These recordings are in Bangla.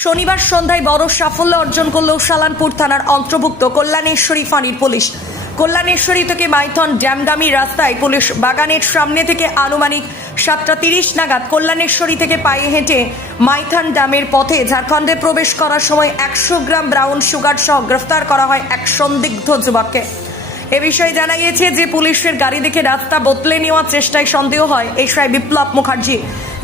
শনিবার সন্ধ্যায় বড় সাফল্য অর্জন করল সালানপুর থানার অন্তর্ভুক্ত কল্যাণেশ্বরী ফানির পুলিশ। কল্যাণেশ্বরী থেকে মাইথন ড্যামগামী রাস্তায় পুলিশ বাগানের সামনে থেকে আনুমানিক সাতটা তিরিশ নাগাদ কল্যাণেশ্বরী থেকে পায়ে হেঁটে মাইথন ড্যামের পথে ঝাড়খণ্ডে প্রবেশ করার সময় একশো গ্রাম ব্রাউন সুগার সহ গ্রেফতার করা হয় এক সন্দিগ্ধ যুবককে। এ বিষয়ে জানা গিয়েছে যে পুলিশের গাড়ি দেখে রাস্তা বদলে নেওয়ার চেষ্টায় সন্দেহ হয় এসআই বিপ্লব মুখার্জি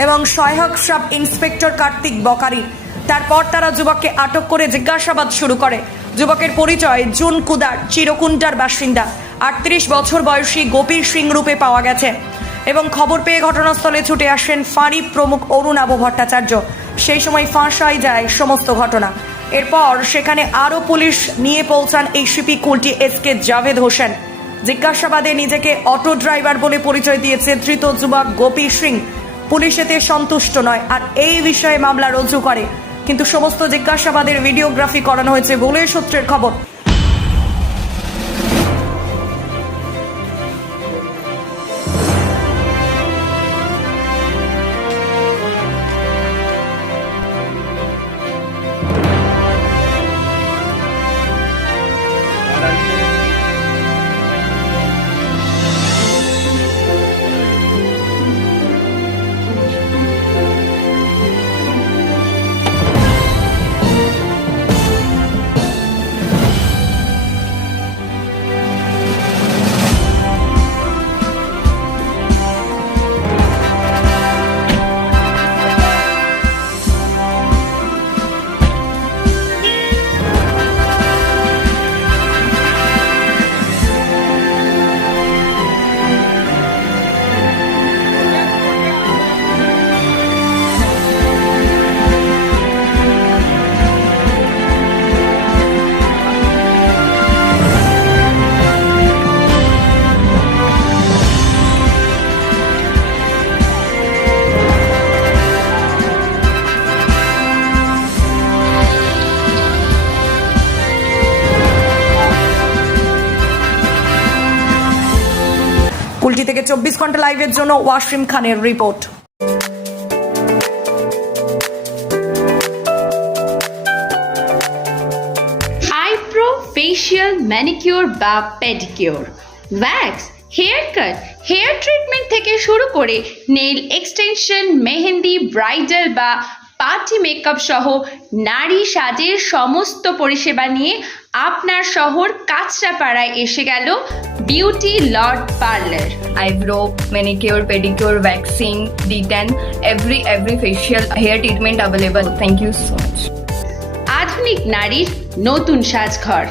এবং সহায়ক সাব ইন্সপেক্টর কার্তিক বকারি তারপর তারা যুবককে আটক করে জিজ্ঞাসাবাদ শুরু করে। যুবকের পরিচয়, জুন কুদার চিরকুন্টার বাসিন্দা। আটত্রিশ বছর বয়সী গোপীর সিং রূপে পাওয়া গেছে। এবং খবর পেয়ে ঘটনাস্থলে ছুটে আসেন ফাঁড়ি প্রমুখ অরুণাভ ভট্টাচার্য। সেই সময় ফাঁস হয়ে যায় সমস্ত ঘটনা। এরপর সেখানে আরও পুলিশ নিয়ে পৌঁছান এই ACP Kulti S K Javed Hossain. জিজ্ঞাসাবাদে নিজেকে অটো ড্রাইভার বলে পরিচয় দিয়েছে ধৃত যুবক গোপী সিং। পুলিশ এতে সন্তুষ্ট নয় আর এই বিষয়ে মামলা রুজু করে। কিন্তু সমস্ত জিজ্ঞাসাবাদের ভিডিওগ্রাফি করানো হয়েছে বলে সূত্রের খবর। কুলটি থেকে চব্বিশ ঘণ্টা লাইভের জন্য ওয়াসিম খানের রিপোর্ট আইব্রো ফেশিয়াল ম্যানিকিউর বা pedicure wax hair cut hair treatment থেকে শুরু করে নেইল এক্সটেনশন মেহেন্দি ব্রাইডাল বা পার্টি মেকআপ সহ নারী সাজের সমস্ত পরিষেবা নিয়ে আপনার শহর কাছরাপাড়ায় এসে গেল beauty lord parlour eyebrow manicure pedicure waxing detan every every facial hair treatment available thank you so much আধুনিক নারীর নতুন সাজঘর।